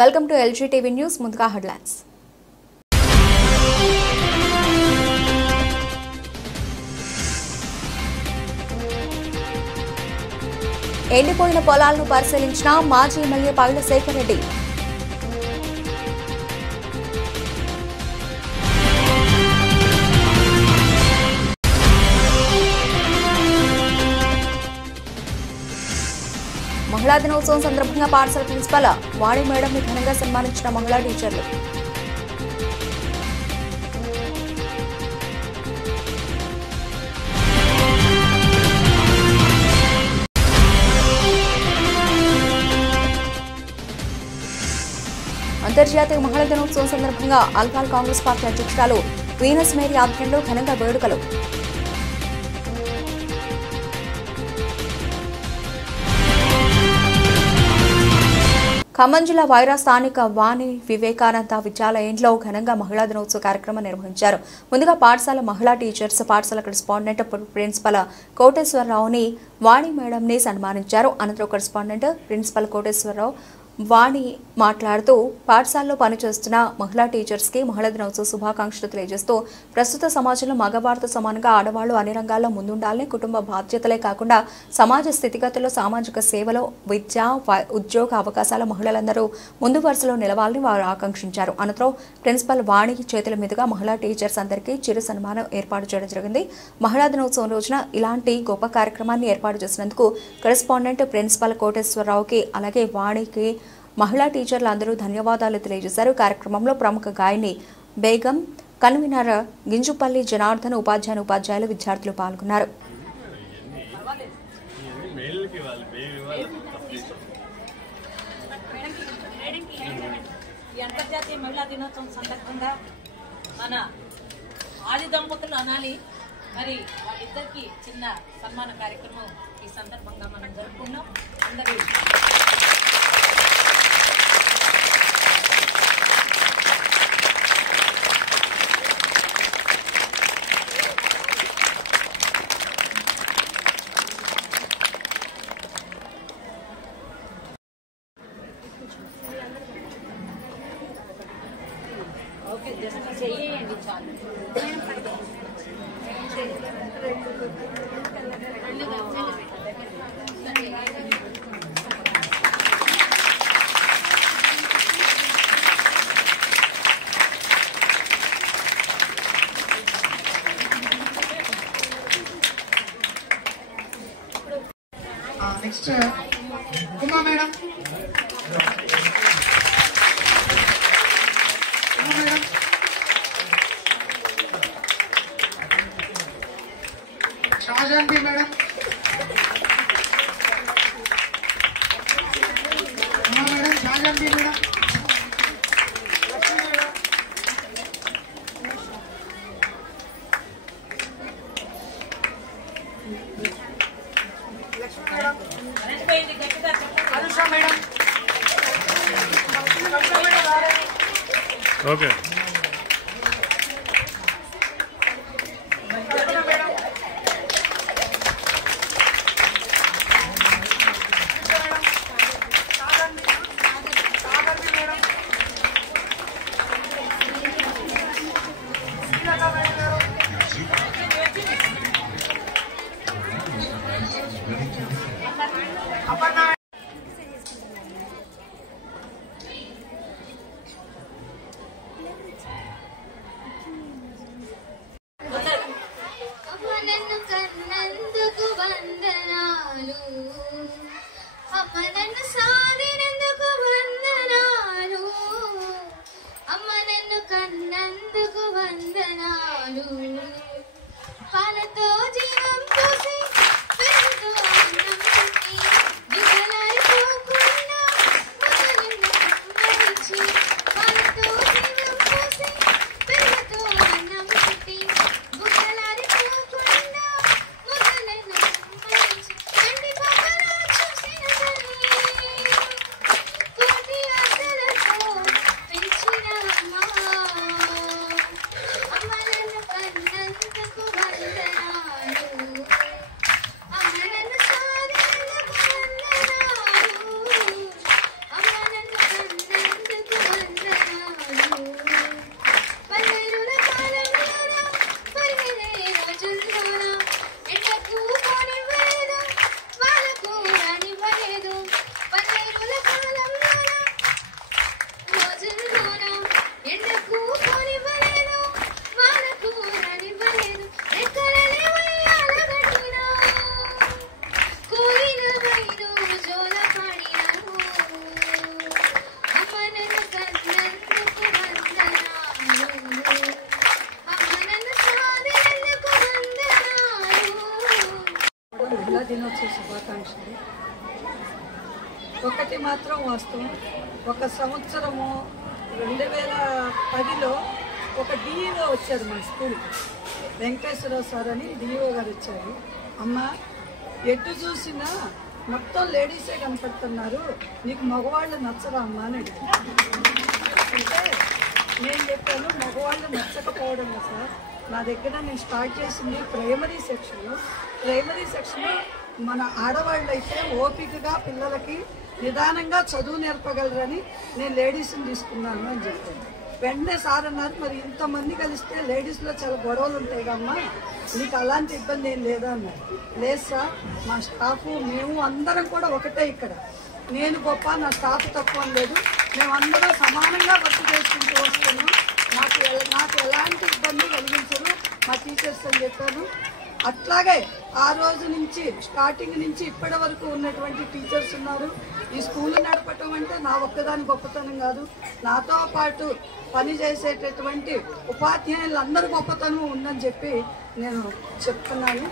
Welcome to LG TV news. ముందుగా headlines. ఎండిపోయిన పొలాలను పరిశీలించిన మాజీ ఎమ్మెల్యే పైల శేఖర్ రెడ్డి. మహిళా దినోత్సవం సందర్భంగా పాఠశాల ప్రిన్సిపల్ వాణి మేడంని ఘనంగా సన్మానించిన మహిళా టీచర్లు. అంతర్జాతీయ మహిళా దినోత్సవం సందర్భంగా అల్పాల్ కాంగ్రెస్ పార్టీ అధ్యక్షురాలు వీనస్ మేరీ ఆధ్వర్యంలో ఘనంగా వేడుకలు. ఖమ్మం జిల్లా వైరా స్థానిక వాణి వివేకానంద విద్యాలయంలో ఘనంగా మహిళా దినోత్సవ కార్యక్రమం నిర్వహించారు. ముందుగా పాఠశాల మహిళా టీచర్స్, పాఠశాల కరెస్పాండెంట్ ప్రిన్సిపల్ కోటేశ్వరరావుని వాణి మేడంని సన్మానించారు. అనంతరం కరెస్పాండెంట్ ప్రిన్సిపల్ కోటేశ్వరరావు వాణి మాట్లాడుతూ పాఠశాలలో పనిచేస్తున్న మహిళా టీచర్స్కి మహిళా దినోత్సవ శుభాకాంక్షలు తెలియజేస్తూ ప్రస్తుత సమాజంలో మగవారితో సమానంగా ఆడవాళ్లు అన్ని రంగాల్లో ముందుండాలని, కుటుంబ బాధ్యతలే కాకుండా సమాజ స్థితిగతుల్లో, సామాజిక సేవలో, విద్య, ఉద్యోగ అవకాశాల మహిళలందరూ ముందు వరుసలో నిలవాలని వారు ఆకాంక్షించారు. అనంతరం ప్రిన్సిపల్ వాణి చేతుల మీదుగా మహిళా టీచర్స్ అందరికీ చిరు సన్మానం ఏర్పాటు చేయడం జరిగింది. మహిళా దినోత్సవం రోజున ఇలాంటి గొప్ప కార్యక్రమాన్ని ఏర్పాటు చేసినందుకు కరెస్పాండెంట్ ప్రిన్సిపల్ కోటేశ్వరరావుకి అలాగే వాణికి మహిళా టీచర్లు అందరూ ధన్యవాదాలు తెలియజేశారు. కార్యక్రమంలో ప్రముఖ గాయని బేగం, కన్వీనర్ గింజుపల్లి జనార్దన్, ఉపాధ్యాయులు, విద్యార్థులు పాల్గొన్నారు. అంతర్జాతీయ మహిళా దినోత్సవం సందర్భంగా మన ఆది దంపతులు అనాలి, మరి వాళ్ళిద్దరికి చిన్న సన్మాన కార్యక్రమం ఈ సందర్భంగా మనం జరుపుకున్నాం. అందరూ చేయండి చాలు. Next Uma madam, Shajanvi madam, Uma madam, Shajanvi madam, Anusha madam, okay దినోత్సవ శుభాకాంక్షలు. ఒకటి మాత్రం వాస్తవం, ఒక సంవత్సరము 2010లో ఒక డిఈఓ వచ్చారు మన స్కూల్కి, వెంకటేశ్వరరావు సార్ అని డిఈఓ గారు వచ్చారు. అమ్మ, ఎటు చూసినా మొత్తం లేడీసే కనపడుతున్నారు, నీకు మగవాళ్ళు నచ్చరా అమ్మా అని అడిగారు. అంటే నేను చెప్పాను, మగవాళ్ళు నచ్చకపోవడం సార్, నా దగ్గర నేను స్టార్ట్ చేసింది ప్రైమరీ సెక్షన్. మన ఆడవాళ్ళు అయితే ఓపికగా పిల్లలకి నిదానంగా చదువు నేర్పగలరని నేను లేడీస్ని తీసుకున్నాను అని చెప్పాను. వెంటనే సార్ అన్నారు, మరి ఇంతమంది కలిస్తే లేడీస్లో చాలా గొడవలు ఉంటాయి కమ్మా, నీకు అలాంటి ఇబ్బంది ఏం లేదా అన్నారు. లేదు సార్, మా స్టాఫ్ మేము అందరం కూడా ఒకటే, ఇక్కడ నేను గొప్ప నా స్టాఫ్ తక్కువ లేదు, మేమందరం సమానంగా వర్క్ చేసుకుంటూ వస్తున్నాం, నాకు ఎలాంటి ఇబ్బంది కలిగించరు మా టీచర్స్ అని చెప్పాను. అట్లాగే ఆ రోజు నుంచి స్టార్టింగ్ నుంచి ఇప్పటి వరకు ఉన్నటువంటి టీచర్స్ ఉన్నారు. ఈ స్కూల్ నడపటం అంటే నా ఒక్కదాని గొప్పతనం కాదు, నాతో పాటు పనిచేసేటటువంటి ఉపాధ్యాయులందరూ గొప్పతనం ఉందని చెప్పి నేను చెప్తున్నాను.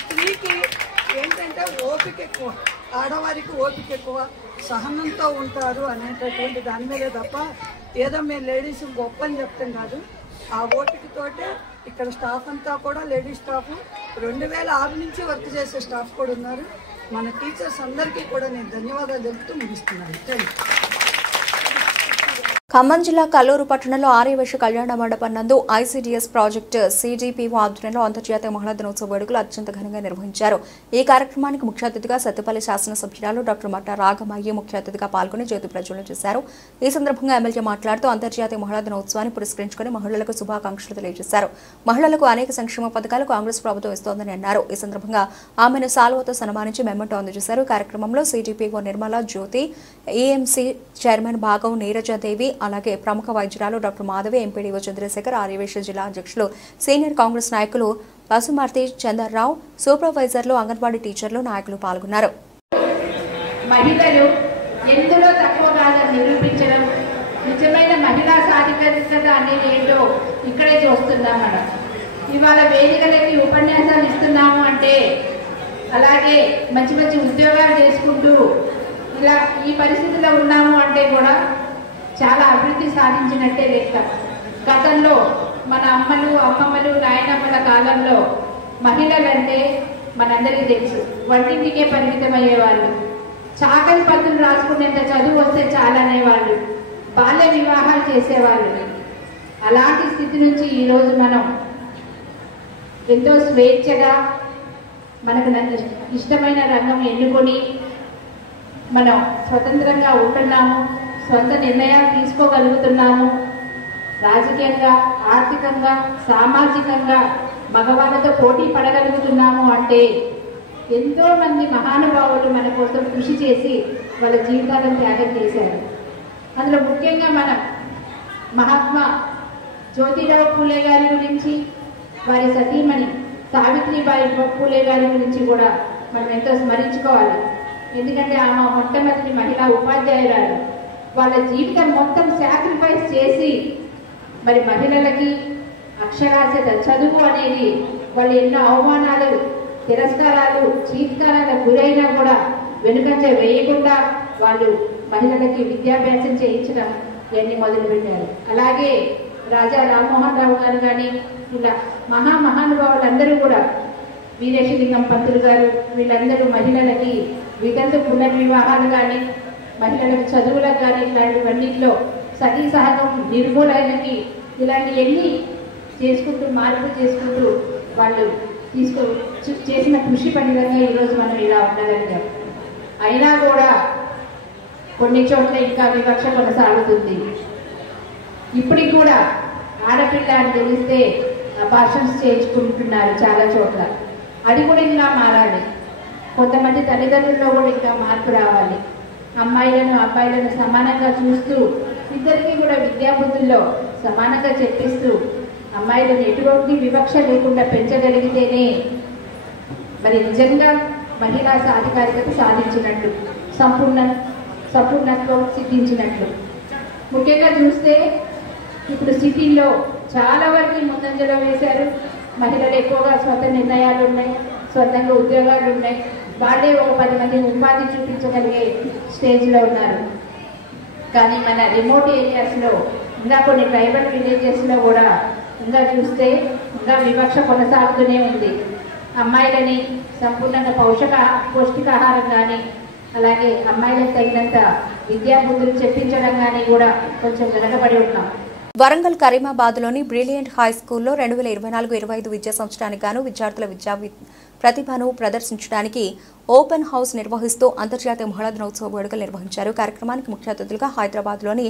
స్త్రీకి ఏంటంటే ఓపిక ఎక్కువ, ఆడవారికి ఓపిక ఎక్కువ, సహనంతో ఉంటారు అనేటటువంటి దాని మీదే తప్ప ఏదో మేము లేడీస్ గొప్ప అని చెప్తాం కాదు. ఆ ఓపికతోటే ఇక్కడ స్టాఫ్ అంతా కూడా లేడీస్ స్టాఫ్ 2006 నుంచి వర్క్ చేసే స్టాఫ్ కూడా ఉన్నారు. మన టీచర్స్ అందరికీ కూడా నేను ధన్యవాదాలు తెలుపుతూ ముగిస్తున్నాను. Thank you. ఖమ్మం జిల్లా కల్లూరు పట్టణంలో ఆర్యవైశ్య కళ్యాణ మండపం నందు ఐసీడీఎస్ ప్రాజెక్టు సిడిపిఓ ఆధ్వర్యంలో అంతర్జాతీయ మహిళా దినోత్సవ వేడుకలు అత్యంత ఘనంగా నిర్వహించారు. ఈ కార్యక్రమానికి ముఖ్య అతిథిగా సత్తుపల్లి శాసనసభ్యురాలు డాక్టర్ మట్టా రాగమయ్య ముఖ్య అతిథిగా పాల్గొని జ్యోతి ప్రజ్వలన చేశారు. ఈ సందర్భంగా ఎమ్మెల్యే మాట్లాడుతూ అంతర్జాతీయ మహిళా దినోత్సవాన్ని పురస్కరించుకుని మహిళలకు శుభాకాంక్షలు తెలియజేశారు. మహిళలకు అనేక సంక్షేమ పథకాలు కాంగ్రెస్ ప్రభుత్వం ఇస్తోందని అన్నారు. ఈ సందర్భంగా ఆమెను సాల్వతో సన్మానించి మెమెంటో అందజేశారు. కార్యక్రమంలో సిడిపిఓ నిర్మల జ్యోతి, ఈఎంసీ చైర్మన్ భాగం నీరజాదేవి, అలాగే ప్రముఖ వైద్యురాలు డాక్టర్ మాధవి, ఎంపీడీఓ చంద్రశేఖర్, ఆర్యవైశ్య జిల్లా అధ్యక్షులు సీనియర్ కాంగ్రెస్ నాయకులు పసుమర్తి చందర్రావు, సూపర్వైజర్లు, అంగన్వాడీ టీచర్లు, నాయకులు పాల్గొన్నారు. మహిళలు ఎందులో తక్కువ కాదని నిరూపించడం, నిజమైన మహిళా సాధికారికత అనేది ఏంటో ఇక్కడే చూస్తున్నాం. మనం ఇవాళ వేదికలకి ఉపన్యాసాలు ఇస్తున్నాము అంటే, అలాగే మంచి మంచి ఉద్యోగాలు చేసుకుంటూ ఇలా ఈ పరిస్థితిలో ఉన్నాము అంటే కూడా చాలా అభివృద్ధి సాధించినట్టే లెక్క. గతంలో మన అమ్మమ్మలు నాయనమ్మల కాలంలో మహిళలంటే మనందరికీ తెలుసు, వంటింటికే పరిమితమయ్యేవాళ్ళు, చాకలి పద్ధతులు రాసుకునేంత చదువు వస్తే చాలనేవాళ్ళు, బాల్య వివాహాలు చేసేవాళ్ళు. అలాంటి స్థితి నుంచి ఈరోజు మనం ఎంతో స్వేచ్ఛగా మనకు ఇష్టమైన రంగం ఎన్నుకొని మనం స్వతంత్రంగా ఉంటున్నాము, సొంత నిర్ణయాలు తీసుకోగలుగుతున్నాము, రాజకీయంగా, ఆర్థికంగా, సామాజికంగా మగవాళ్ళతో పోటీ పడగలుగుతున్నాము అంటే ఎంతో మంది మహానుభావులు మన కోసం కృషి చేసి వాళ్ళ జీవితాలను త్యాగం చేశారు. అందులో ముఖ్యంగా మనం మహాత్మా జ్యోతిరావు పూలే గారి గురించి, వారి సతీమణి సావిత్రిబాయి పూలే గారి గురించి కూడా మనం ఎంతో స్మరించుకోవాలి. ఎందుకంటే ఆమె మొట్టమొదటి మహిళా ఉపాధ్యాయురాలు. వాళ్ళ జీవితం మొత్తం సాక్రిఫైస్ చేసి మరి మహిళలకి అక్షరాస్యత, చదువు అనేది వాళ్ళు ఎన్నో అవమానాలు, తిరస్కారాలు, చీత్కారాలకు గురైనా కూడా వెనుకంజ వేయకుండా వాళ్ళు మహిళలకి విద్యాభ్యాసం చేయించడం ఇవన్నీ మొదలుపెట్టారు. అలాగే రాజా రామ్మోహన్ రావు గారు కానీ ఇలా మహానుభావులందరూ కూడా, వీరేశలింగం పంతులు గారు, వీళ్ళందరూ మహిళలకి వితంతు పునర్వివాహాలు కానీ, మహిళలకు చదువులకు కానీ, ఇలాంటివన్నింటిలో సతీ సహగం నిర్మూలనకి ఇలాంటివన్నీ చేసుకుంటూ మార్పు చేసుకుంటూ వాళ్ళు చేసిన కృషి ఫలితంగా ఈరోజు మనం ఇలా ఉండగలిగాం. అయినా కూడా కొన్ని చోట్ల ఇంకా వివక్ష కొనసాగుతుంది. ఇప్పటికి కూడా ఆడపిల్ల అని తెలిస్తే అబార్షన్స్ చేయించుకుంటున్నారు చాలా చోట్ల. అది కూడా ఇంకా మారాలి. కొంతమంది తల్లిదండ్రుల్లో కూడా ఇంకా మార్పు రావాలి. అమ్మాయిలను అబ్బాయిలను సమానంగా చూస్తూ ఇద్దరికీ కూడా విద్యాబుద్ధుల్లో సమానంగా చెప్పిస్తూ అమ్మాయిలను ఎటువంటి వివక్ష లేకుండా పెంచగలిగితేనే మరి నిజంగా మహిళా సాధికారికత సాధించినట్టు, సంపూర్ణత్వం సిద్ధించినట్లు. ముఖ్యంగా చూస్తే ఇప్పుడు సిటీల్లో చాలా వరకు ముందంజలో వేశారు. మహిళలు ఎక్కువగా స్వతంత్ర నిర్ణయాలు ఉన్నాయి. సొంతంగా ఉద్యోగాలు ఉన్నాయి. వాళ్ళే ఒక 10 మంది ఉపాధి చూపించగలిగే స్టేజ్లో ఉన్నారు. కానీ మన రిమోట్ ఏరియాస్లో ఇంకా కొన్ని ట్రైబల్ విలేజెస్లో కూడా ఇంకా చూస్తే ఇంకా వివక్ష కొనసాగుతూనే ఉంది. అమ్మాయిలని సంపూర్ణంగా పౌష్టికాహారం కానీ అలాగే అమ్మాయిలకు తగినంత విద్యాబుద్ధులు చెప్పించడం కానీ కూడా కొంచెం వెనకబడి ఉన్నాం. వరంగల్ కరీమాబాద్లోని బ్రిలియంట్ హై స్కూల్లో 2024-25 విద్యా సంవత్సరానికి గాను విద్యార్థుల విద్యా ప్రతిభను ప్రదర్శించడానికి ఓపెన్ హౌస్ నిర్వహిస్తూ అంతర్జాతీయ మహిళా దినోత్సవ వేడుకలు నిర్వహించారు. కార్యక్రమానికి ముఖ్య అతిథులుగా హైదరాబాద్లోని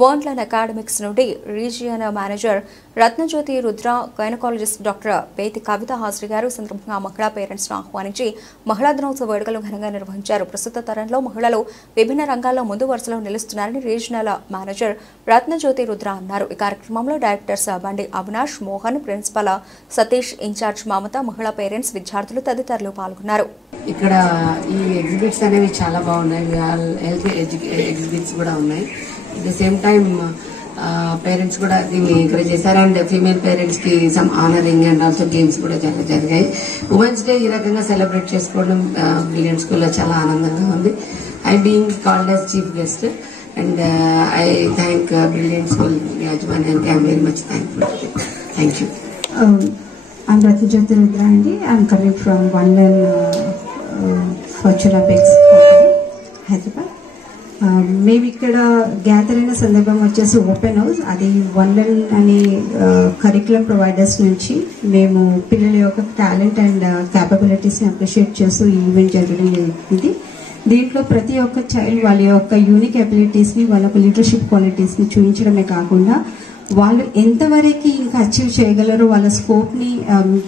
వర్న్లన్ అకాడమిక్స్ నుండి region manager Ratnajyothi Rudra, gynaecologist doctor Pethi Kavitha హాజరయ్యారు. ఈ సందర్భంగా మహిళా పేరెంట్స్ను ఆహ్వానించి మహిళా దినోత్సవ వేడుకలు ఘనంగా నిర్వహించారు. ప్రస్తుత తరంలో మహిళలు విభిన్న రంగాల్లో ముందు వరుసలో నిలుస్తున్నారని రీజనల్ మేనేజర్ రత్నజ్యోతి రుద్ర అన్నారు. ఈ కార్యక్రమంలో డైరెక్టర్స్ బండి అవినాష్, మోహన్, ప్రిన్సిపల్ సతీష్, ఇన్ఛార్జ్ మమత, మహిళా పేరెంట్స్, విద్యార్థులు తదితరులు పాల్గొన్నారు. ఇక్కడ ఈ ఎగ్జిబిట్స్ అనేవి చాలా బాగున్నాయి. హెల్త్ ఎగ్జిబిట్స్ కూడా ఉన్నాయి. At the same time parents కూడా దీన్ని ఇక్కడ చేశారు. అండ్ ఫీమేల్ పేరెంట్స్ కి some honouring and also games కూడా చాలా జరిగాయి. ఉమెన్స్ డే ఈ రకంగా సెలబ్రేట్ చేసుకోవడం బ్రిలియంట్ స్కూల్లో చాలా ఆనందంగా ఉంది. I being called as chief guest and I thank Brilliant School Yajmanyanki. I am very much thankful to them. Thank you. I'm Ratnajyoti Rudra andi. I'm coming from One Fortune Apex Hyderabad. మేము ఇక్కడ gather అయిన సందర్భం వచ్చేసి open house. అది వన్లన్ అనే curriculum providers నుంచి మేము పిల్లల యొక్క టాలెంట్ అండ్ క్యాపబిలిటీస్ని అప్రిషియేట్ చేస్తూ ఈ ఈవెంట్ జరగడం జరిగింది. దీంట్లో ప్రతి ఒక్క చైల్డ్ వాళ్ళ యొక్క యూనిక్ అబిలిటీస్ని, వాళ్ళ యొక్క లీడర్షిప్ క్వాలిటీస్ని చూపించడమే కాకుండా వాళ్ళు ఎంతవరకు ఇంకా అచీవ్ చేయగలరో వాళ్ళ స్కోప్ని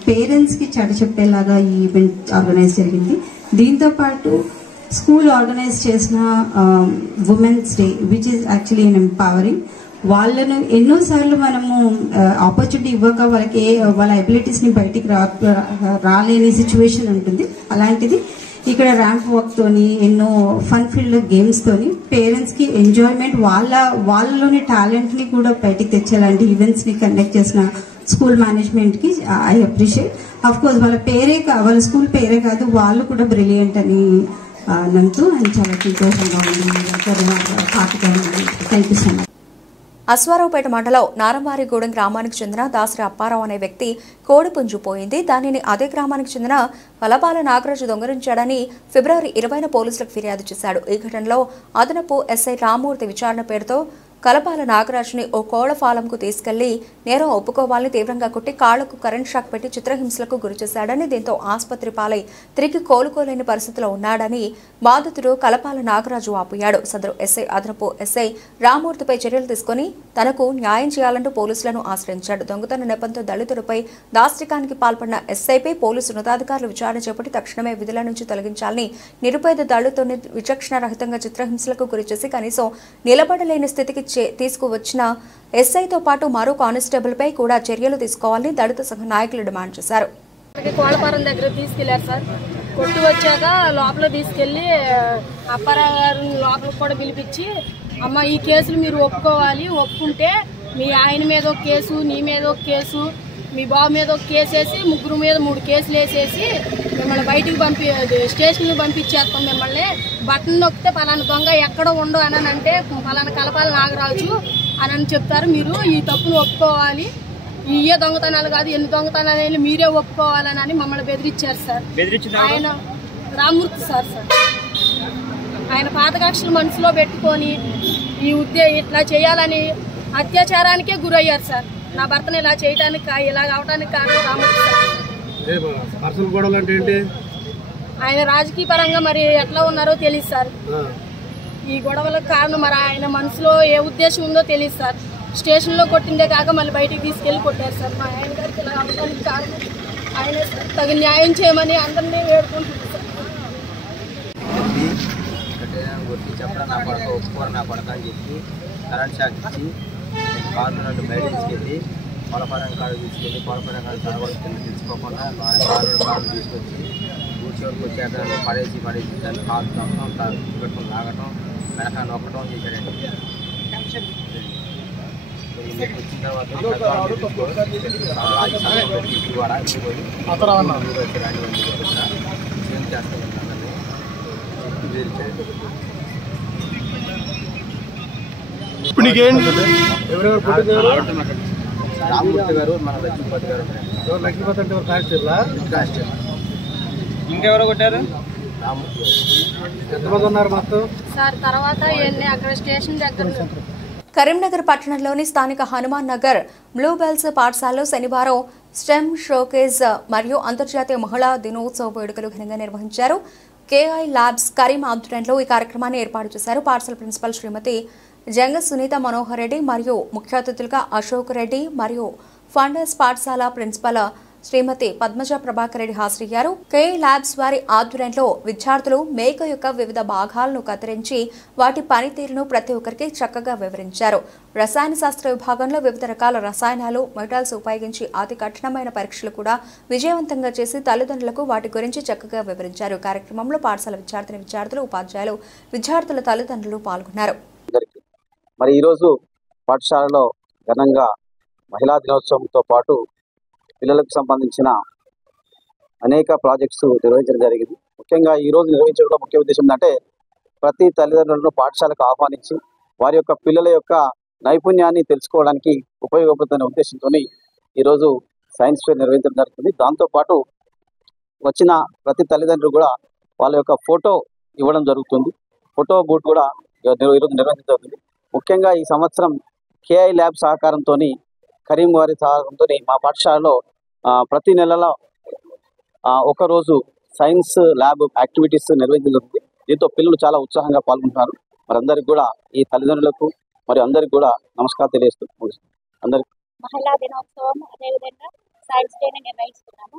పేరెంట్స్కి చెప్పేలాగా ఈ ఈవెంట్ ఆర్గనైజ్ జరిగింది. దీంతో పాటు స్కూల్ ఆర్గనైజ్ చేసిన women's day which is actually empowering. వాళ్ళను ఎన్నోసార్లు మనము ఆపర్చునిటీ ఇవ్వక వాళ్ళకి వాళ్ళ అబిలిటీస్ని బయటికి రాలేని సిచ్యువేషన్ ఉంటుంది. అలాంటిది ఇక్కడ ర్యాంప్ వాక్ తోని ఎన్నో ఫన్ ఫీల్డ్ గేమ్స్ తోని పేరెంట్స్ కి ఎంజాయ్మెంట్ వాళ్ళలోని టాలెంట్ ని కూడా బయటికి తెచ్చేలాంటి ఈవెంట్స్ ని కండక్ట్ చేసిన స్కూల్ మేనేజ్మెంట్ కి ఐ అప్రిషియేట్. అఫ్ కోర్స్ వాళ్ళ స్కూల్ పేరే కాదు, వాళ్ళు కూడా బ్రిలియంట్ అని నంటూ అని చాలా సంతోషంగా ఉంది. Thank you so much. Ashwaraopeta మండలం నారంవారిగూడెం గ్రామానికి చెందిన దాసరి అప్పారావు అనే వ్యక్తి కోడి పుంజు పోయింది. దానిని అదే గ్రామానికి చెందిన వలపాల నాగరాజు దొంగలించాడని ఫిబ్రవరి 20న పోలీసులకు ఫిర్యాదు చేశాడు. ఈ ఘటనలో అదనపు ఎస్ఐ రామూర్తి విచారణ పేరుతో కలపాల నాగరాజుని ఓ కోళ్ల ఫాలంకు తీసుకెళ్లి నేరం ఒప్పుకోవాలని తీవ్రంగా కొట్టి కాళ్లకు కరెంట్ షాక్ పెట్టి చిత్రహింసలకు గురిచేశాడని, దీంతో ఆసుపత్రి పాలై తిరిగి కోలుకోలేని పరిస్థితిలో ఉన్నాడని బాధితుడు కలపాల నాగరాజు ఆపోయాడు. సదరు ఎస్ఐ అదనపు ఎస్ఐ రామూర్తిపై చర్యలు తీసుకుని తనకు న్యాయం చేయాలంటూ పోలీసులను ఆశ్రయించాడు. దొంగతన నెపంతో దళితుడిపై దాష్టికానికి పాల్పడిన ఎస్ఐపై పోలీసు ఉన్నతాధికారులు విచారణ చేపట్టి తక్షణమే విధుల నుంచి తొలగించాలని, నిరుపేద దళితుడిని విచక్షణ రహితంగా చిత్రహింసలకు గురిచేసి కనీసం నిలబడలేని స్థితికి తీసుకువచ్చిన ఎస్ఐతో పాటు మరో కానిస్టేబుల్ పై కూడా చర్యలు తీసుకోవాలని దళిత సంఘ నాయకులు డిమాండ్ చేశారు. కోళ్ళపారం దగ్గర తీసుకెళ్లారు సార్. కొట్టు వచ్చాక లోపల తీసుకెళ్లి అప్పారావు గారిని లోపలికి కూడా పిలిపించి, అమ్మ ఈ కేసులు మీరు ఒప్పుకోవాలి, ఒప్పుకుంటే మీ ఆయన మీద ఒక కేసు, నీ మీద ఒక కేసు, మీ బాబు మీద ఒక కేసు వేసి ముగ్గురు మీద 3 కేసులు వేసేసి మిమ్మల్ని బయటికి స్టేషన్కి పంపించేస్తాం. మిమ్మల్ని బటన్ నొక్కితే పలానా దొంగ ఎక్కడ ఉండవు అని అంటే పలానా కలపాల నాగరాజు అని చెప్తారు. మీరు ఈ తప్పును ఒప్పుకోవాలి, ఇయ్యే దొంగతనాలు కాదు, ఎన్ని దొంగతనాలు మీరే ఒప్పుకోవాలని మమ్మల్ని బెదిరించారు సార్. ఆయన రామూర్తి సార్ ఆయన పాత కక్షలు మనసులో పెట్టుకొని ఇట్లా చేయాలని అత్యాచారానికే గురయ్యారు సార్. నా భర్తను ఇలా చేయడానికి ఇలా అవడానికి కారణం రామూర్తి సార్. ఆయన రాజకీయ పరంగా మరి ఎట్లా ఉన్నారో తెలియదు సార్. ఈ గొడవలకు కారణం మరి ఆయన మనసులో ఏ ఉద్దేశం ఉందో తెలియదు సార్. స్టేషన్లో కొట్టిందే కాక మళ్ళీ బయటికి తీసుకెళ్లి కొట్టారు సార్. మా ఆయన గారికి ఇలా అవడానికి కారణం ఆయన తగిన న్యాయం చేయమని అందరినీ వేడుకుంటున్నారు సార్. చెప్పడం నా పడక ఒప్పుకోరు, నా పడక అని చెప్పి కరెంట్ షాక్ ఇచ్చి కారు నన్ను బయట తీసుకెళ్ళి పొలపరం కాడు తీసుకెళ్ళి పొలపరం కాడు చదవడుతుంది తెలుసుకోకుండా కారు తీసుకొచ్చి కూర్చోడికి వచ్చాక పడేసి దాన్ని కాలు తప్పడం పెట్టుకుని లాగటం వెనక నొక్కటం చేశాడండి. ఇక్కడికి వచ్చిన తర్వాత రామమూర్తి గారు, మన లక్ష్మీపతి గారు. లక్ష్మీపతి అంటే కాన్స్టేబుల్. ఇంకెవరో కొట్టారు? ఎంతమంది ఉన్నారు మొత్తం? సార్ తర్వాత అక్కడ స్టేషన్ దగ్గర కరీంనగర్ పట్టణంలోని స్థానిక హనుమాన్ నగర్ బ్లూబెల్స్ పాఠశాలలో శనివారం స్టెమ్ షోకేజ్ మరియు అంతర్జాతీయ మహిళా దినోత్సవ వేడుకలు ఘనంగా నిర్వహించారు. కేఐ ల్యాబ్స్ కరీం ఆధ్వర్యంలో ఈ కార్యక్రమాన్ని ఏర్పాటు చేశారు. పాఠశాల ప్రిన్సిపల్ శ్రీమతి జంగ సునీత మనోహర్ రెడ్డి మరియు ముఖ్య అతిథులుగా అశోక్ రెడ్డి మరియు ఫండర్స్ పాఠశాల ప్రిన్సిపల్ శ్రీమతి పద్మజ ప్రభాకర్ రెడ్డి హాజరయ్యారు. కేఐ ల్యాబ్స్ వారి ఆధ్వర్యంలో విద్యార్థులు మేక యొక్క వివిధ భాగాలను కత్తిరించి వాటి పనితీరును ప్రతి ఒక్కరికి చక్కగా వివరించారు. రసాయన శాస్త్ర విభాగంలో వివిధ రకాల రసాయనాలు, మెటల్స్ ఉపయోగించి అతి కఠినమైన పరీక్షలు కూడా విజయవంతంగా చేసి తల్లిదండ్రులకు వాటి గురించి చక్కగా వివరించారు. కార్యక్రమంలో పాఠశాల విద్యార్థులు, ఉపాధ్యాయులు, విద్యార్థుల తల్లిదండ్రులు పాల్గొన్నారు. మరి ఈరోజు పాఠశాలలో ఘనంగా మహిళా దినోత్సవంతో పాటు పిల్లలకు సంబంధించిన అనేక ప్రాజెక్ట్స్ నిర్వహించడం జరిగింది. ముఖ్యంగా ఈరోజు నిర్వహించడంలో ముఖ్య ఉద్దేశం ఏంటంటే ప్రతి తల్లిదండ్రులను పాఠశాలకు ఆహ్వానించి వారి యొక్క పిల్లల యొక్క నైపుణ్యాన్ని తెలుసుకోవడానికి ఉపయోగపడుతున్న ఉద్దేశంతో ఈరోజు సైన్స్ ఫేర్ నిర్వహించడం జరుగుతుంది. దాంతోపాటు వచ్చిన ప్రతి తల్లిదండ్రులు కూడా వాళ్ళ యొక్క ఫోటో ఇవ్వడం జరుగుతుంది. ఫోటో బూత్ కూడా ఈరోజు నిర్వహించడం జరుగుతుంది. ముఖ్యంగా ఈ సంవత్సరం కేఐ ల్యాబ్ సహకారంతో, కరీం వారి సహకారంతో మా పాఠశాలలో ప్రతి నెలలో ఒకరోజు సైన్స్ ల్యాబ్ యాక్టివిటీస్ నిర్వహించబడుతుంది. దీంతో పిల్లలు చాలా ఉత్సాహంగా పాల్గొంటున్నారు. మరి అందరికి కూడా ఈ తల్లిదండ్రులకు మరి అందరికి కూడా నమస్కారం తెలియజేస్తూ అందరికి మహిళా దినోత్సవం అదేవిధంగా సైన్స్ డేని నిర్వహిస్తున్నాము.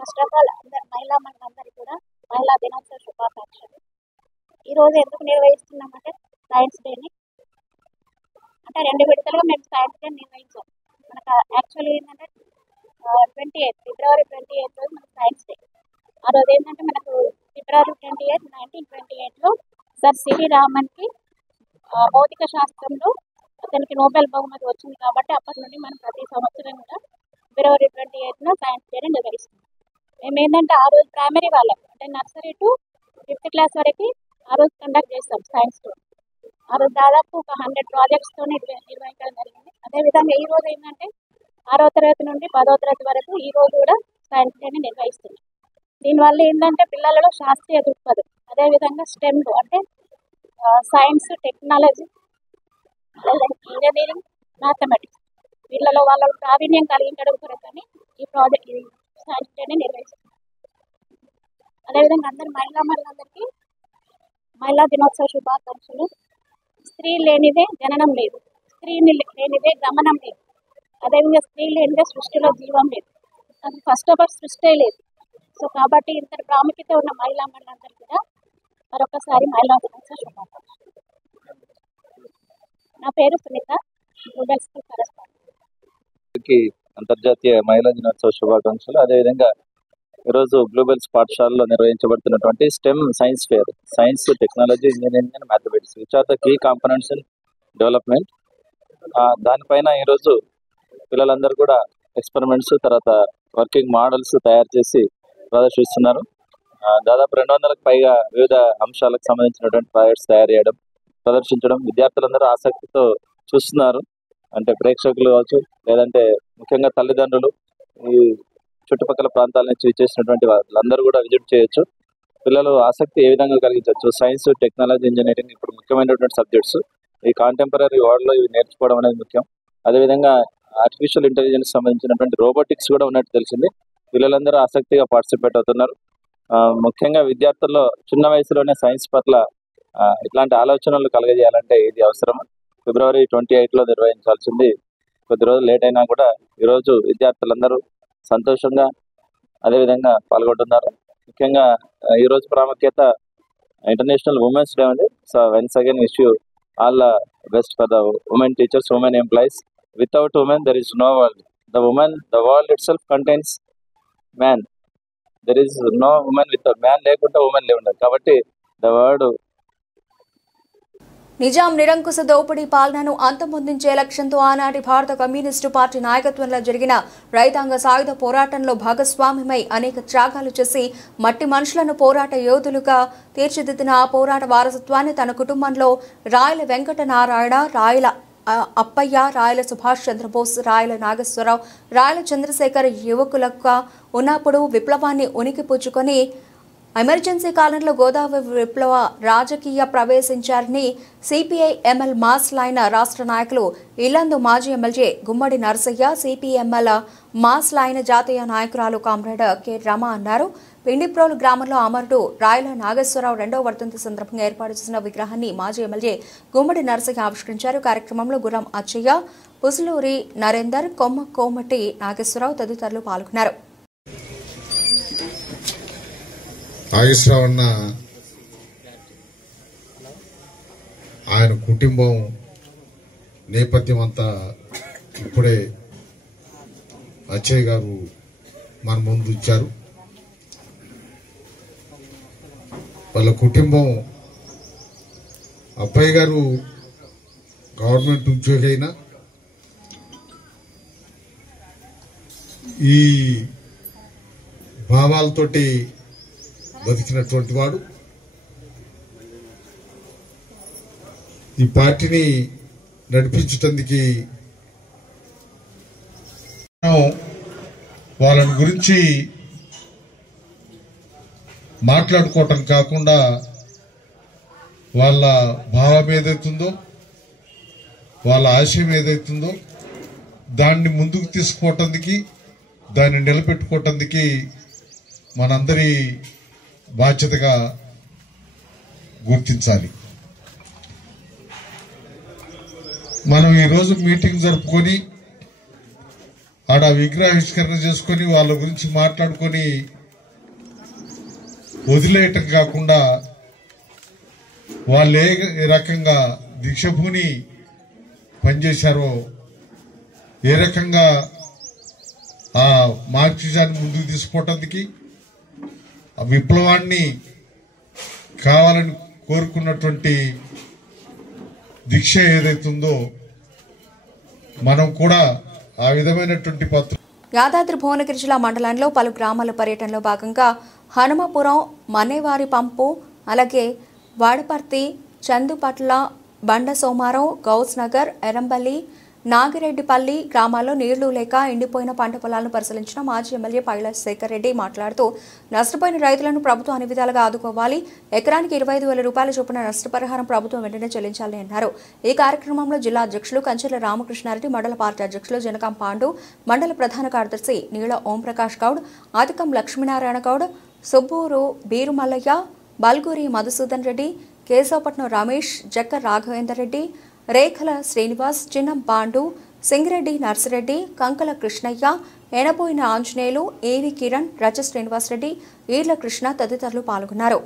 ఫస్ట్ ఆఫ్ ఆల్ మహిళా మనందరికీ కూడా మహిళా దినోత్సవ శుభాకాంక్షలు. ఈరోజు ఎందుకు నిర్వహిస్తున్నామంటే సైన్స్ డేని అంటే 2 విడతలుగా మేము సైన్స్ డే నిర్వహించాం. మనకు యాక్చువల్గా ఏంటంటే ఫిబ్రవరి 28 రోజు మనకు సైన్స్ డే. ఆ రోజు ఏంటంటే మనకు ఫిబ్రవరి 28, 1928లో సర్ సివి రామన్కి భౌతిక శాస్త్రంలో అతనికి నోబెల్ బహుమతి వచ్చింది. కాబట్టి అప్పటి నుండి మనం ప్రతి సంవత్సరం కూడా ఫిబ్రవరి 28న సైన్స్ డేని నిర్వహిస్తున్నాం. మేము ఏంటంటే ఆ రోజు ప్రైమరీ వాళ్ళం అంటే నర్సరీ టు 5th క్లాస్ వరకు ఆ రోజు కండక్ట్ చేస్తాం సైన్స్ డే. ఆ రోజు దాదాపు ఒక 100 ప్రాజెక్ట్స్తో నిర్వహించడం జరిగింది. అదేవిధంగా ఈ రోజు ఏంటంటే 6వ తరగతి నుండి 10వ తరగతి వరకు ఈ రోజు కూడా సైన్స్ డేని నిర్వహిస్తున్నాం. దీనివల్ల ఏంటంటే పిల్లలలో శాస్త్రీయ దృక్పథం, అదేవిధంగా స్టెమ్లో అంటే సైన్స్, టెక్నాలజీ, ఇంజనీరింగ్, మ్యాథమెటిక్స్ వీళ్ళలో వాళ్ళ ప్రావీణ్యం కలిగించడం కొరకని ఈ సైన్స్ డేని నిర్వహిస్తున్నాం. అదేవిధంగా అందరు మహిళలందరికీ మహిళా దినోత్సవ శుభాకాంక్షలు. స్త్రీ లేనిదే జననం లేదు, స్త్రీ లేనిదే గమనం లేదు, అదేవిధంగా స్త్రీ లేనిదే సృష్టిలో జీవం లేదు. అది ఫస్ట్ ఆఫ్ ఆల్ సృష్టి లేదు. సో కాబట్టి ఇంత ప్రాముఖ్యత ఉన్న మహిళలందరికీ కూడా మరొకసారి మహిళా దినోత్సవ శుభాకాంక్షలు. నా పేరు సునీత, గ్లోబల్ స్కూల్ కరెస్పాండెంట్. అంతర్జాతీయ మహిళా దినోత్సవ శుభాకాంక్షలు. అదేవిధంగా ఈరోజు బ్లూబెల్స్ పాఠశాలలో నిర్వహించబడుతున్నటువంటి STEM science fair, science, technology, engineering and mathematics which are the key components in development. దానిపైన ఈరోజు పిల్లలందరూ కూడా ఎక్స్పెరిమెంట్స్, తర్వాత వర్కింగ్ మోడల్స్ తయారు చేసి ప్రదర్శిస్తున్నారు. దాదాపు 200కు పైగా వివిధ అంశాలకు సంబంధించినటువంటి ప్రాజెక్ట్స్ తయారు చేయడం, ప్రదర్శించడం విద్యార్థులందరూ ఆసక్తితో చూస్తున్నారు. అంటే ప్రేక్షకులు కావచ్చు, లేదంటే ముఖ్యంగా తల్లిదండ్రులు, ఈ చుట్టుపక్కల ప్రాంతాల నుంచి చేసినటువంటి వాళ్ళందరూ కూడా విజిట్ చేయొచ్చు. పిల్లలు ఆసక్తి ఏ విధంగా కలిగించవచ్చు. సైన్స్, టెక్నాలజీ, ఇంజనీరింగ్ ఇప్పుడు ముఖ్యమైనటువంటి సబ్జెక్ట్స్. ఈ కాంటెంపరీ వరల్డ్లో ఇవి నేర్చుకోవడం అనేది ముఖ్యం. అదేవిధంగా ఆర్టిఫిషియల్ ఇంటెలిజెన్స్ సంబంధించినటువంటి రోబోటిక్స్ కూడా ఉన్నట్టు తెలిసింది. పిల్లలందరూ ఆసక్తిగా పార్టిసిపేట్ అవుతున్నారు. ముఖ్యంగా విద్యార్థుల్లో చిన్న వయసులోనే సైన్స్ పట్ల ఇట్లాంటి ఆలోచనలు కలగజేయాలంటే ఇది అవసరం. ఫిబ్రవరి 28లో నిర్వహించాల్సింది కొద్ది రోజులు లేట్ అయినా కూడా ఈరోజు విద్యార్థులందరూ సంతోషంగా అదేవిధంగా పాల్గొంటున్నారు. ముఖ్యంగా ఈరోజు ప్రాముఖ్యత ఇంటర్నేషనల్ ఉమెన్స్ డే ఉంది. So once again wish you all the best for the women teachers, women employees. Without women there is no world. The world itself contains man. There is no women without man. లేకుండా women లేవుండదు. కాబట్టి the word Nizam నిరంకుశ దోపిడీ పాలనను అంతమొందించే లక్ష్యంతో ఆనాటి భారత communist party నాయకత్వంలో జరిగిన రైతాంగ సాయుధ పోరాటంలో భాగస్వామ్యమై అనేక త్యాగాలు చేసి మట్టి మనుషులను పోరాట యోధులుగా తీర్చిదిద్దిన ఆ పోరాట వారసత్వాన్ని తన కుటుంబంలో రాయల వెంకటనారాయణ, రాయల అప్పయ్య, రాయల సుభాష్ చంద్రబోస్, రాయల నాగేశ్వరరావు, రాయల చంద్రశేఖర్ యువకులుగా ఉన్నప్పుడు విప్లవాన్ని ఉనికి పుచ్చుకొని ఎమర్జెన్సీ కాలంలో గోదావరి విప్లవ రాజకీయ ప్రవేశించారని సిపిఐ ఎంఎల్ మాస్లైన రాష్ట్ర నాయకులు ఇల్లందు మాజీ ఎమ్మెల్యే గుమ్మడి నరసయ్య, సిపిఎంఎల్ మాస్లైన జాతీయ నాయకురాలు కామ్రేడ్ కె రమ అన్నారు. పిండిప్రోలు గ్రామంలో అమరుడు రాయల నాగేశ్వరరావు 2వ వర్ధంతి సందర్భంగా ఏర్పాటు చేసిన విగ్రహాన్ని మాజీ ఎమ్మెల్యే గుమ్మడి నరసయ్య ఆవిష్కరించారు. కార్యక్రమంలో గుర్రం అచ్చయ్య, పుసులూరి నరేందర్, కోమటి నాగేశ్వరరావు తదితరులు పాల్గొన్నారు. నాగేశ్వరరావు అన్న ఆయన కుటుంబం నేపథ్యం అంతా ఇప్పుడే అచ్చయ్య గారు మన ముందు ఇచ్చారు. వాళ్ళ కుటుంబం అప్పయ్య గారు గవర్నమెంట్ ఉద్యోగి అయినా ఈ భావాలతోటి బతికినటువంటి వాడు. ఈ పార్టీని నడిపించటానికి వాళ్ళని గురించి మాట్లాడుకోవటం కాకుండా వాళ్ళ భావం ఏదైతుందో, వాళ్ళ ఆశయం ఏదైతుందో దాన్ని ముందుకు తీసుకోవటానికి, దాన్ని నిలబెట్టుకోవటానికి మనందరి బాధ్యతగా గుర్తించాలి. మనం ఈరోజు మీటింగ్ జరుపుకొని ఆడ విగ్రహావిష్కరణ చేసుకొని వాళ్ళ గురించి మాట్లాడుకొని వదిలేయటం కాకుండా వాళ్ళు ఏ రకంగా దీక్షభూని పనిచేశారో, ఏ రకంగా ఆ మార్క్సిజాన్ని ముందుకు తీసుకోవటానికి, ఆ విప్లవాన్ని కావాలని కోరుకున్నటువంటి దీక్ష ఏదైతుందో మనం కూడా ఆ విధమైనటువంటి పత్రం. యాదాద్రి భువనగిరి జిల్లా మండలంలో పలు గ్రామాల పర్యటనలో భాగంగా హనుమపురం, మన్నేవారి పంపు, అలాగే వాడపర్తి, చందుపట్ల, బండ సోమారం, గౌస్ నగర్, ఎరంబల్లి, నాగిరెడ్డిపల్లి గ్రామాల్లో నీళ్లు లేక ఎండిపోయిన పంట పొలాలను పరిశీలించిన మాజీ ఎమ్మెల్యే పైల శేఖర్ రెడ్డి మాట్లాడుతూ నష్టపోయిన రైతులను ప్రభుత్వం అన్ని విధాలుగా ఆదుకోవాలి, ఎకరానికి 25,000 రూపాయల చొప్పున నష్టపరిహారం ప్రభుత్వం వెంటనే చెల్లించాలని అన్నారు. ఈ కార్యక్రమంలో జిల్లా అధ్యక్షులు కంచెల రామకృష్ణారెడ్డి, మండల పార్టీ అధ్యక్షులు జనకాం పాండు, మండల ప్రధాన కార్యదర్శి నీళ్ల ఓంప్రకాష్ గౌడ్, ఆదికం లక్ష్మీనారాయణ గౌడ్, సుబ్బూరు బీరుమల్లయ్య, బల్గూరి మధుసూదన్ రెడ్డి, కేశవపట్నం రమేష్, జక్క రాఘవేందర్ రెడ్డి, రేఖల శ్రీనివాస్, చిన్నం పాండు, సింగిరెడ్డి నర్సిరెడ్డి, కంకల కృష్ణయ్య, ఎనబోయిన ఆంజనేయులు, ఏవి కిరణ్, రచ శ్రీనివాసరెడ్డి, ఈర్ల కృష్ణ తదితరులు పాల్గొన్నారు.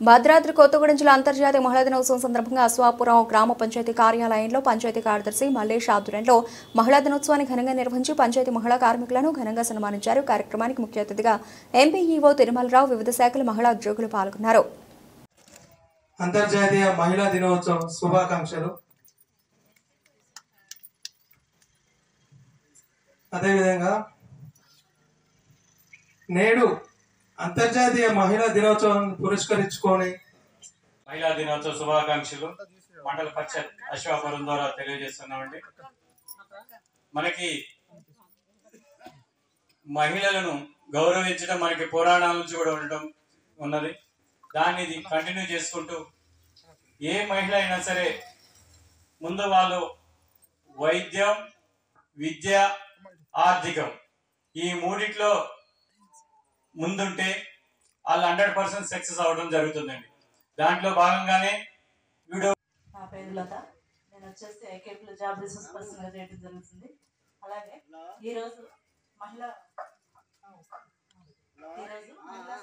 భద్రాద్రి కొత్తగూడెం జిల్లా అంతర్జాతీయ మహిళా దినోత్సవం సందర్భంగా అశ్వాపురం గ్రామ పంచాయతీ కార్యాలయంలో పంచాయతీ కార్యదర్శి మల్లేష్ ఆధ్వర్యంలో మహిళా దినోత్సవాన్ని ఘనంగా నిర్వహించి పంచాయతీ మహిళా కార్మికులను ఘనంగా సన్మానించారు. కార్యక్రమానికి ముఖ్య అతిథిగా ఎంపీఈఓ తిరుమలరావు, వివిధ శాఖల మహిళా ఉద్యోగులు పాల్గొన్నారు. అంతర్జాతీయ మహిళా దినోత్సవం శుభాకాంక్షలు. అదేవిధంగా నేడు అంతర్జాతీయ మహిళా దినోత్సవం పురస్కరించుకొని మహిళా దినోత్సవ శుభాకాంక్షలు మండల పరిషత్ అశ్వాపురం ద్వారా తెలియజేస్తున్నామండి. మనకి మహిళలను గౌరవించడం మనకి పురాణాల నుంచి కూడా ఉండటం ఉన్నది. దాన్ని కంటిన్యూ చేసుకుంటూ ఏ మహిళ అయినా సరే ముందు వాళ్ళు వైద్యం, విద్య, ఆర్థికం ఈ మూడిట్లో ముందుంటే వాళ్ళు 100% సక్సెస్ అవ్వడం జరుగుతుందండి. దాంట్లో భాగంగానే వీడు మధులత. నేను వచ్చేసి ఐకేపీలో జాబ్ రిసోర్స్ పర్సన్గా చేయడం జరుగుతుంది. అలాగే ఈరోజు మహిళా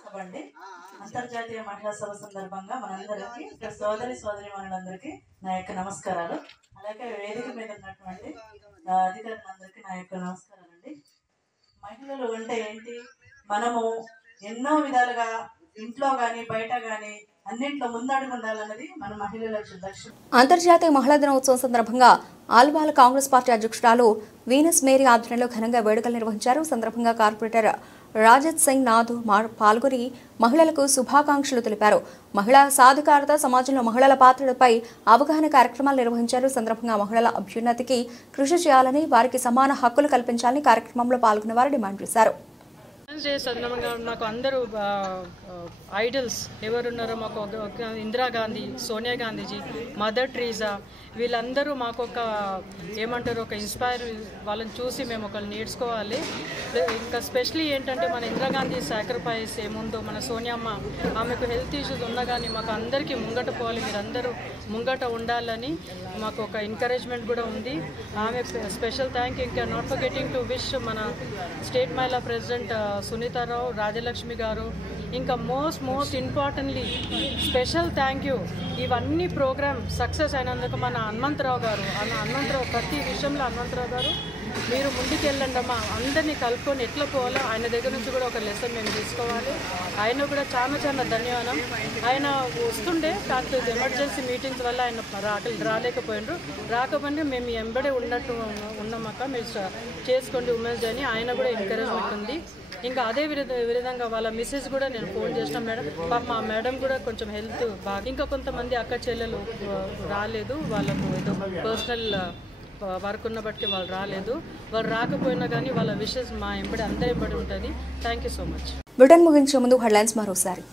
సభ అండి, అంతర్జాతీయ మహిళా సభ సందర్భంగా మనందరికీ ఇక్కడ సోదరి మనులందరికీ నా యొక్క నమస్కారాలు. అలాగే వేదిక మీద ఉన్నటువంటి అధికారులందరికీ నా యొక్క నమస్కారాలండి. మహిళలు అంటే ఏంటి? మనము ఎన్నో విధాలుగా ఇంట్లో కానీ బయట కానీ అన్నింట్లో ముందడుగు ఉండాలన్నది మన మహిళల లక్ష్యం. అంతర్జాతీయ మహిళా దినోత్సవం సందర్భంగా ఆల్వాల కాంగ్రెస్ పార్టీ అధ్యక్షురాలు వీనస్ మేరీ ఆధ్వర్యంలో ఘనంగా వేడుకలు నిర్వహించారు. సందర్భంగా కార్పొరేటర్ రాజత్ సింగ్ నాథ్ పాల్గొని మహిళలకు శుభాకాంక్షలు తెలిపారు. మహిళా సాధికారత, సమాజంలో మహిళల పాత్రలపై అవగాహన కార్యక్రమాలు నిర్వహించారు. సందర్భంగా మహిళల అభ్యున్నతికి కృషి చేయాలని, వారికి సమాన హక్కులు కల్పించాలని కార్యక్రమంలో పాల్గొన్న వారు డిమాండ్ చేశారు. సందర్భంగా మాకు అందరూ ఐడల్స్ ఎవరున్నారో మాకు ఇందిరాగాంధీ, సోనియా గాంధీజీ, మదర్ ట్రీజా, వీళ్ళందరూ మాకు ఒక ఏమంటారు ఒక ఇన్స్పైర్, వాళ్ళని చూసి మేము ఒకళ్ళు నేర్చుకోవాలి. ఇంకా స్పెషలీ ఏంటంటే మన ఇందిరాగాంధీ సాక్రిఫైస్ ఏముందో, మన సోనియమ్మ ఆమెకు హెల్త్ ఇష్యూస్ ఉన్నా కానీ మాకు అందరికీ ముంగట పోవాలి, మీరందరూ ముంగట ఉండాలని మాకు ఒక ఎంకరేజ్మెంట్ కూడా ఉంది. ఆమె స్పెషల్ థ్యాంక్ యూ. ఇంకా నాట్ ఫర్గెటింగ్ టు విష్ మన స్టేట్ మహిళా ప్రెసిడెంట్ సునీతారావు, రాజలక్ష్మి గారు, ఇంకా most importantly special thank you ఇవన్నీ ప్రోగ్రామ్ సక్సెస్ అయినందుకు మన హనుమంతరావు గారు. హనుమంతరావు ప్రతి విషయంలో హనుమంతరావు గారు మీరు ముందుకెళ్ళండి అమ్మా, అందరినీ కలుపుకొని ఎట్లా పోవాలో ఆయన దగ్గర నుంచి కూడా ఒక లెసన్ మేము తీసుకోవాలి. ఆయన కూడా చాలా ధన్యవాదం. ఆయన వస్తుండే కాదు ఎమర్జెన్సీ మీటింగ్స్ వల్ల ఆయన రాలేకపోయినారు. రాకపోయినా మేము ఎంబడే ఉన్నట్టు ఉన్నామక్క, మీరు చేసుకోండి ఉమెన్స్ డే అని ఆయన కూడా ఎంకరేజ్మెంట్ ఉంది. ఇంకా అదే విధంగా వాళ్ళ మిస్సెస్ కూడా నేను ఫోన్ చేసిన మేడం, మా మేడం కూడా కొంచెం హెల్త్ బాగా, ఇంకా కొంతమంది అక్క చెల్లెలు రాలేదు, వాళ్ళకు ఏదో పర్సనల్ వర్క్ ఉన్న బట్టి వాళ్ళు రాలేదు. వాళ్ళు రాకపోయినా కానీ వాళ్ళ విషెస్ మా ఎంబడి అందరి ఎంబడి ఉంటుంది. Thank you so much. Britain ముగించే ముందు హెడ్లైన్స్ మరోసారి.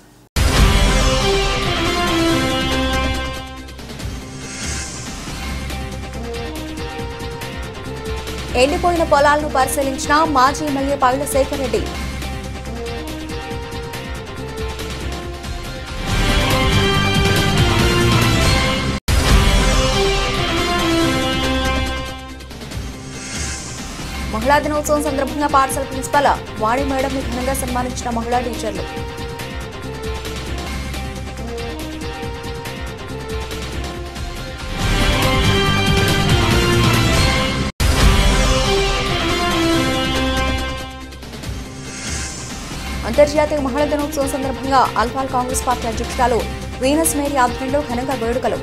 ఎండిపోయిన పొలాలను పరిశీలించిన మాజీ ఎమ్మెల్యే పైల శేఖర్ రెడ్డి. మహిళా దినోత్సవం సందర్భంగా పాఠశాల ప్రిన్సిపల్ వాణి మేడంని ఘనంగా సన్మానించిన మహిళా టీచర్లు. అంతర్జాతీయ మహిళా దినోత్సవం సందర్భంగా ఆల్వాల్ కాంగ్రెస్ పార్టీ అధ్యక్షురాలు వీనస్ మేరీ ఆధ్వర్యంలో ఘనంగా వేడుకలు.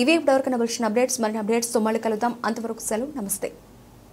ఇవి ఇప్పటివరకు నడిచిన అప్డేట్స్. మరిన్ని అప్డేట్స్తో మళ్ళీ కలుద్దాం. అంతవరకు సెలవు. నమస్తే.